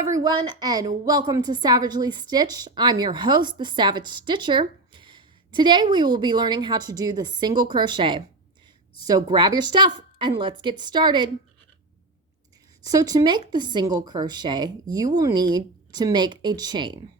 everyone, and welcome to Savagely Stitched. I'm your host, the Savage Stitcher. Today we will be learning how to do the single crochet. So grab your stuff and let's get started. So to make the single crochet, you will need to make a chain.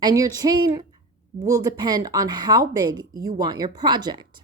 And your chain will depend on how big you want your project.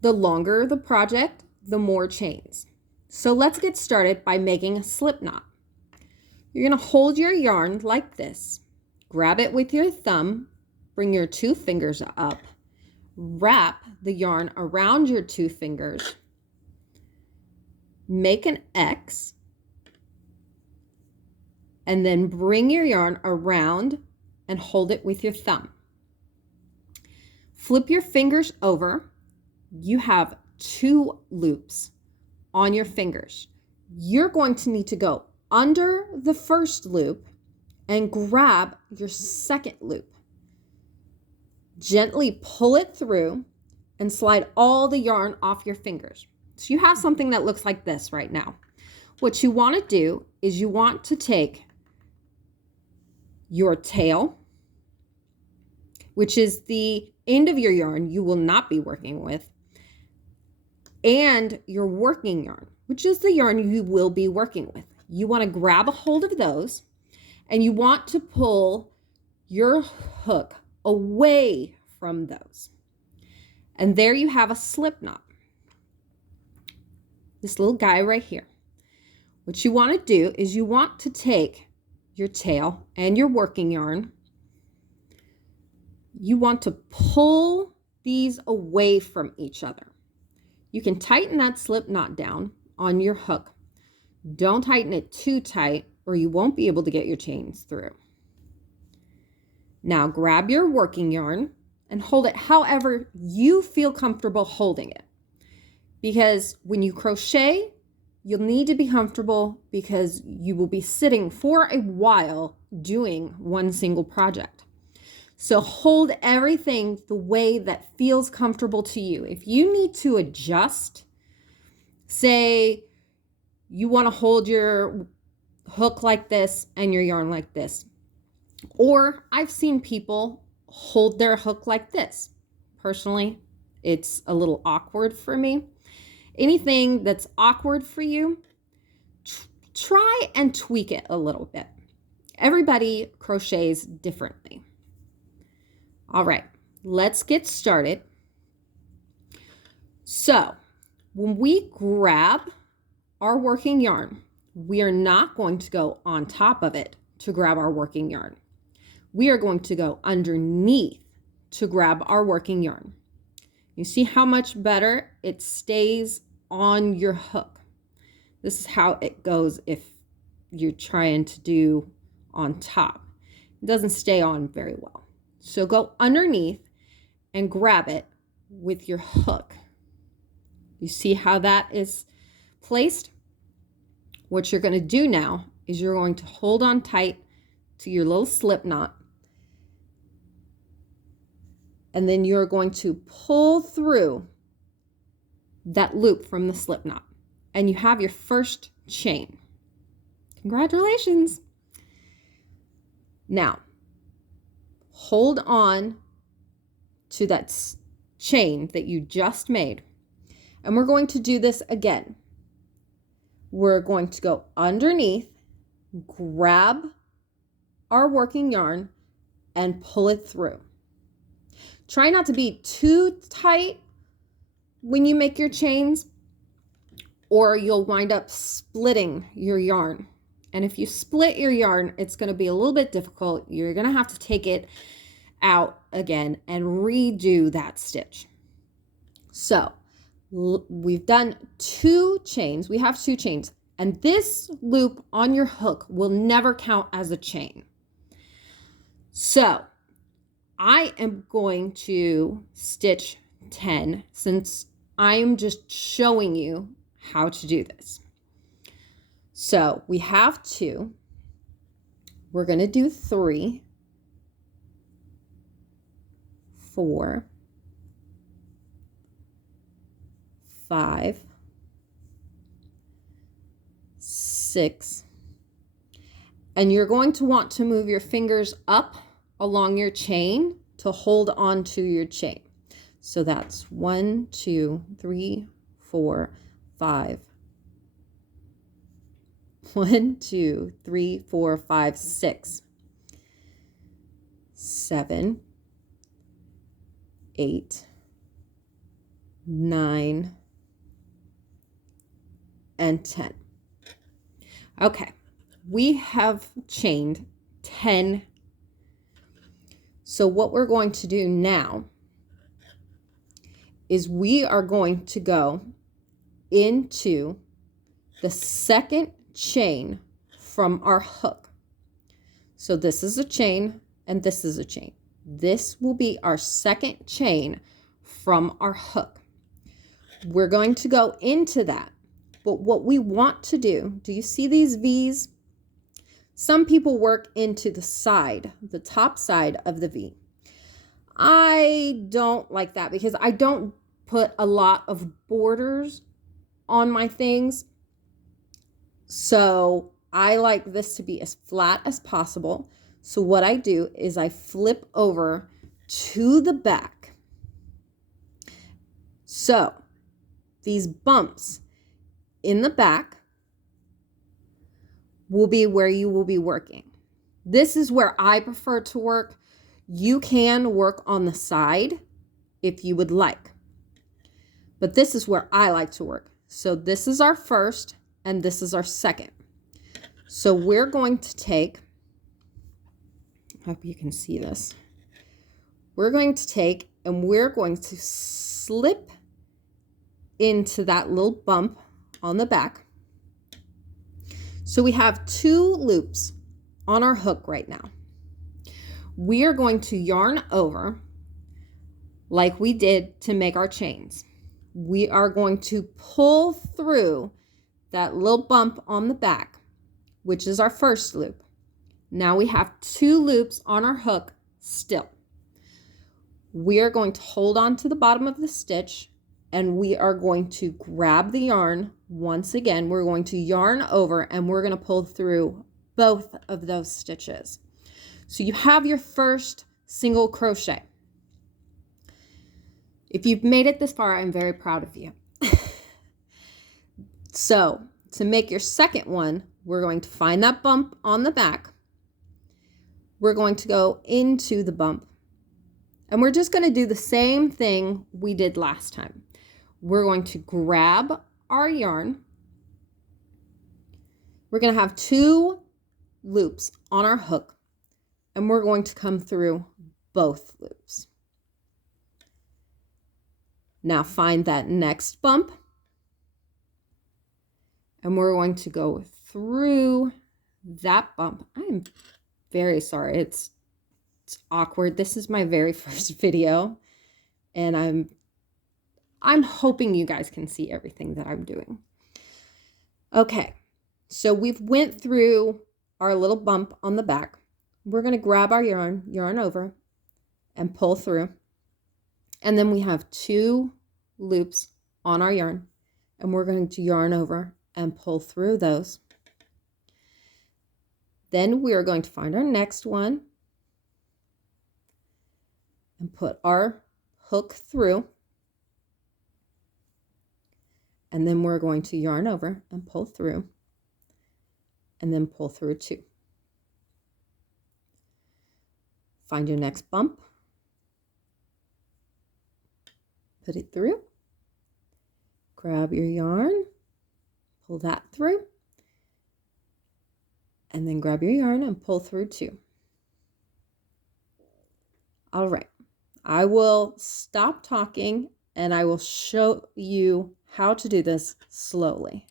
The longer the project, the more chains. So let's get started by making a slip knot. You're going to hold your yarn like this. Grab it with your thumb, bring your 2 fingers up, wrap the yarn around your 2 fingers, make an X, and then bring your yarn around and hold it with your thumb. Flip your fingers over. You have 2 loops on your fingers. You're going to need to go under the first loop and grab your second loop. Gently pull it through and slide all the yarn off your fingers. So you have something that looks like this right now. What you want to do is you want to take your tail, which is the end of your yarn you will not be working with, and your working yarn, which is the yarn you will be working with. You want to grab a hold of those and you want to pull your hook away from those. And there you have a slip knot. This little guy right here. What you want to do is you want to take your tail and your working yarn. You want to pull these away from each other. You can tighten that slip knot down on your hook. Don't tighten it too tight or you won't be able to get your chains through. Now grab your working yarn and hold it however you feel comfortable holding it. Because when you crochet, you'll need to be comfortable because you will be sitting for a while doing one single project. So hold everything the way that feels comfortable to you. If you need to adjust, say you want to hold your hook like this and your yarn like this. Or I've seen people hold their hook like this. Personally, it's a little awkward for me. Anything that's awkward for you, try and tweak it a little bit. Everybody crochets differently. All right, let's get started. So when we grab our working yarn, we are not going to go on top of it to grab our working yarn. We are going to go underneath to grab our working yarn. You see how much better it stays on your hook. This is how it goes if you're trying to do on top. It doesn't stay on very well. So go underneath and grab it with your hook. You see how that is placed? What you're going to do now is you're going to hold on tight to your little slip knot. And then you're going to pull through that loop from the slip knot. And you have your first chain. Congratulations. Now, hold on to that chain that you just made. And we're going to do this again. We're going to go underneath, grab our working yarn, and pull it through. Try not to be too tight when you make your chains, or you'll wind up splitting your yarn. And if you split your yarn, it's going to be a little bit difficult. You're going to have to take it out again and redo that stitch. So we've done 2 chains. We have 2 chains. And this loop on your hook will never count as a chain. So I am going to stitch 10 since I'm just showing you how to do this. So we have 2. We're going to do 3, 4, 5, 6. And you're going to want to move your fingers up along your chain to hold on to your chain. So that's 1, 2, 3, 4, 5. 1, 2, 3, 4, 5, 6, 7, 8, 9, and 10. Okay, we have chained 10. So what we're going to do now is we are going to go into the second chain from our hook. So this is a chain and this is a chain. This will be our second chain from our hook. We're going to go into that. But what we want to do you see these V's? Some people work into the side, the top side of the V. I don't like that because I don't put a lot of borders on my things. So I like this to be as flat as possible. So what I do is I flip over to the back. So these bumps in the back will be where you will be working. This is where I prefer to work. You can work on the side if you would like, but this is where I like to work. So this is our first and this is our second. So we're going to take, I hope you can see this. We're going to take and we're going to slip into that little bump on the back. So we have 2 loops on our hook right now. We are going to yarn over like we did to make our chains. We are going to pull through that little bump on the back, which is our first loop. Now we have 2 loops on our hook still. We are going to hold on to the bottom of the stitch and we are going to grab the yarn. Once again, we're going to yarn over and we're going to pull through both of those stitches. So you have your first single crochet. If you've made it this far, I'm very proud of you. So to make your second one, we're going to find that bump on the back. We're going to go into the bump. And we're just going to do the same thing we did last time. We're going to grab our yarn. We're going to have 2 loops on our hook. And we're going to come through both loops. Now find that next bump. And we're going to go through that bump. I'm very sorry. It's awkward. This is my very first video. And I'm hoping you guys can see everything that I'm doing. Okay. So we've went through our little bump on the back. We're going to grab our yarn over and pull through. And then we have 2 loops on our yarn and we're going to yarn over and pull through those. Then we are going to find our next one and put our hook through. And then we're going to yarn over and pull through and then pull through 2. Find your next bump, put it through, grab your yarn, pull that through, and then grab your yarn and pull through 2. All right, I will stop talking and I will show you how to do this slowly.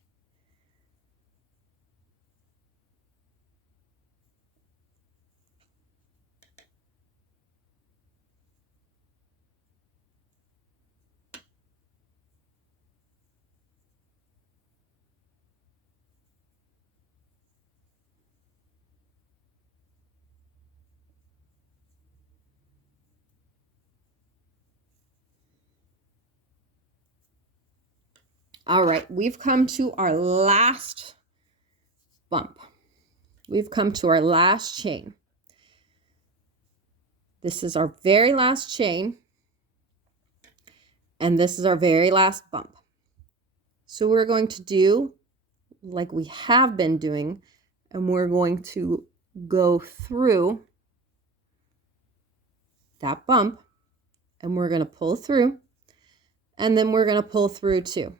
All right, we've come to our last bump. We've come to our last chain. This is our very last chain, and this is our very last bump. So we're going to do like we have been doing, and we're going to go through that bump, and we're going to pull through, and then we're going to pull through too.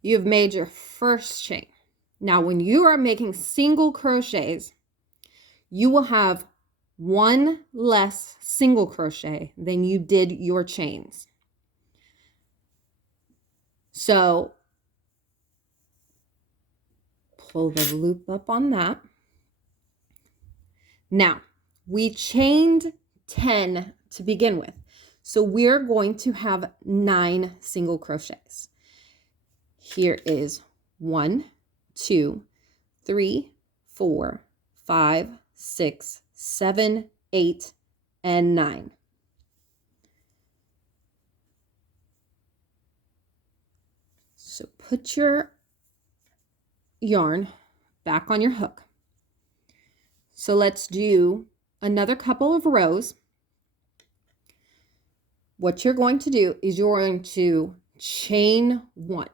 You've made your first chain. Now, when you are making single crochets, you will have one less single crochet than you did your chains. So pull the loop up on that. Now, we chained 10 to begin with. So we're going to have 9 single crochets. Here is 1, 2, 3, 4, 5, 6, 7, 8, and 9. So put your yarn back on your hook. So let's do another couple of rows. What you're going to do is you're going to chain 1.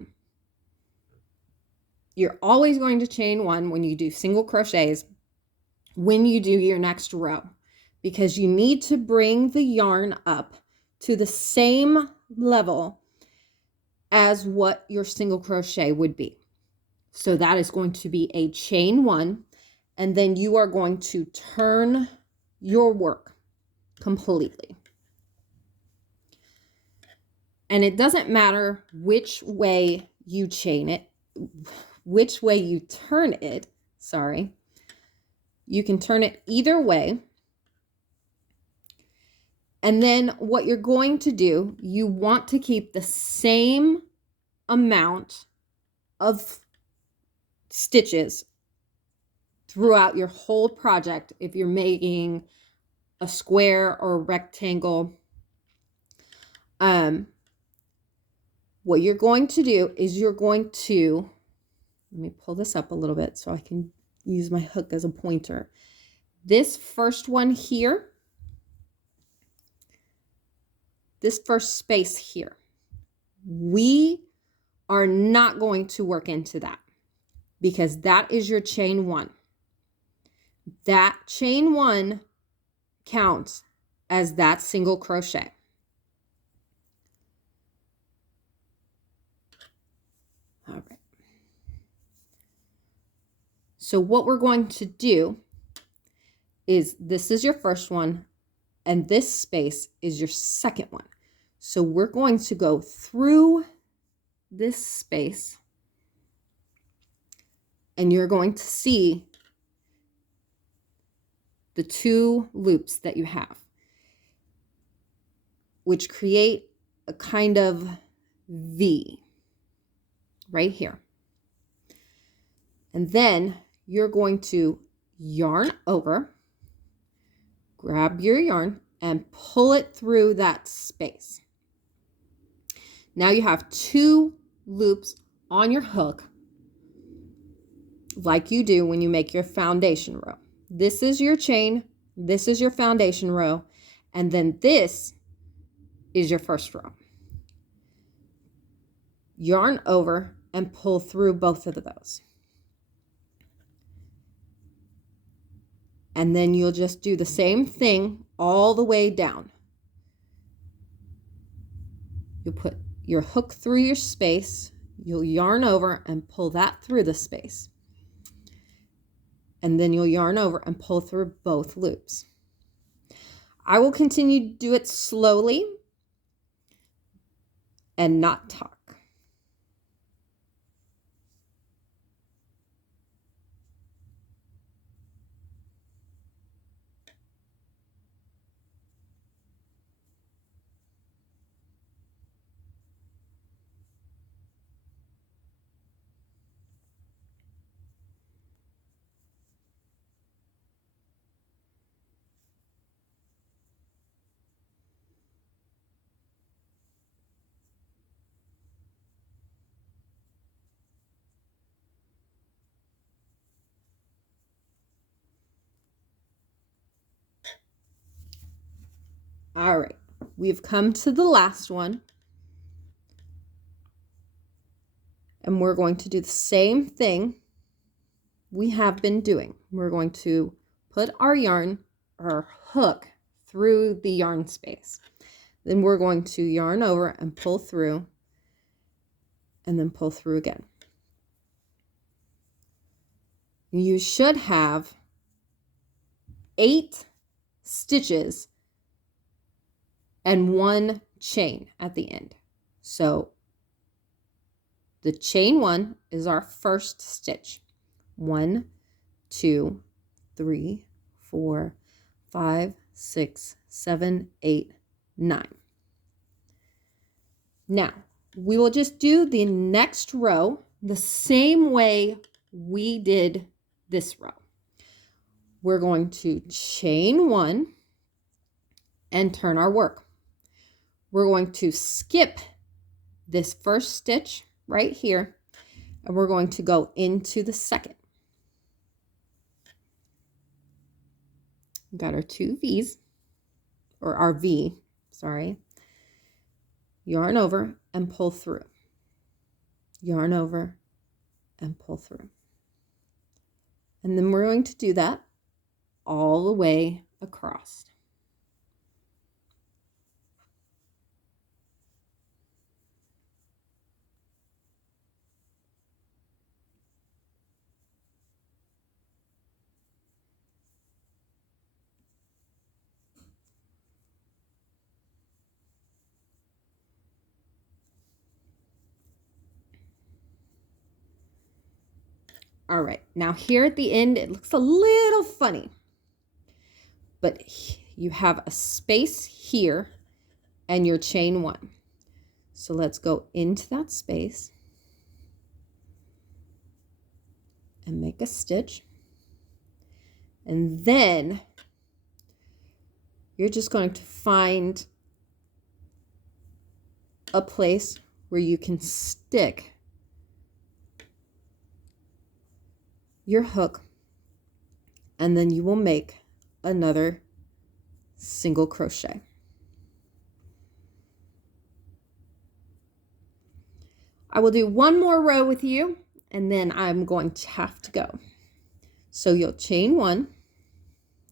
You're always going to chain 1 when you do single crochets when you do your next row, because you need to bring the yarn up to the same level as what your single crochet would be. So that is going to be a chain 1, and then you are going to turn your work completely. And it doesn't matter which way you chain it, which way you turn it, sorry. You can turn it either way. And then what you're going to do, you want to keep the same amount of stitches throughout your whole project if you're making a square or a rectangle. What you're going to do is you're going to, let me pull this up a little bit so I can use my hook as a pointer. This first one here, this first space here, we are not going to work into that because that is your chain 1. That chain 1 counts as that single crochet. All right. So what we're going to do is this is your first one, and this space is your second one. So we're going to go through this space, and you're going to see the 2 loops that you have, which create a kind of V right here. And then you're going to yarn over, grab your yarn, and pull it through that space. Now you have 2 loops on your hook like you do when you make your foundation row. This is your chain, this is your foundation row, and then this is your first row. Yarn over and pull through both of those. And then you'll just do the same thing all the way down. You'll put your hook through your space, you'll yarn over and pull that through the space. And then you'll yarn over and pull through both loops. I will continue to do it slowly and not talk. All right, we've come to the last one. And we're going to do the same thing we have been doing. We're going to put our yarn, our hook, through the yarn space. Then we're going to yarn over and pull through, and then pull through again. You should have 8 stitches and 1 chain at the end. So the chain 1 is our first stitch. 1, 2, 3, 4, 5, 6, 7, 8, 9. Now, we will just do the next row the same way we did this row. We're going to chain 1 and turn our work. We're going to skip this first stitch right here, and we're going to go into the second. Got our 2 V's, or our V, sorry. Yarn over and pull through. Yarn over and pull through. And then we're going to do that all the way across. All right, now here at the end, it looks a little funny, but you have a space here and your chain 1. So let's go into that space and make a stitch. And then you're just going to find a place where you can stick your hook, and then you will make another single crochet. I will do one more row with you, and then I'm going to have to go. So you'll chain 1,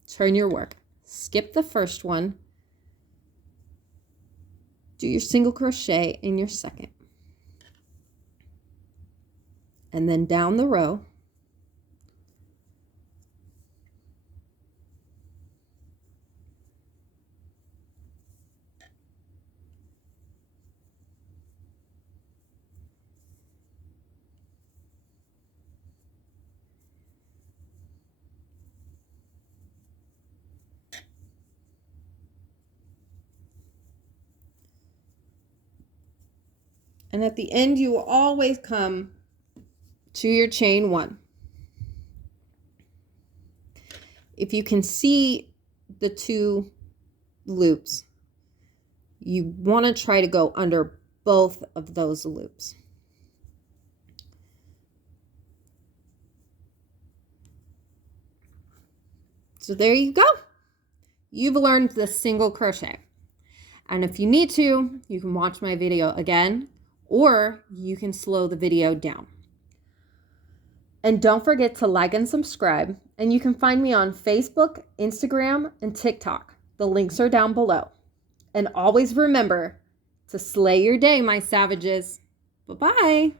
turn your work, skip the first one, do your single crochet in your second, and then down the row, and at the end you will always come to your chain 1. If you can see the 2 loops, you want to try to go under both of those loops. So there you go. You've learned the single crochet. And if you need to, you can watch my video again, or you can slow the video down. And don't forget to like and subscribe. And you can find me on Facebook, Instagram, and TikTok. The links are down below. And always remember to slay your day, my savages. Bye-bye.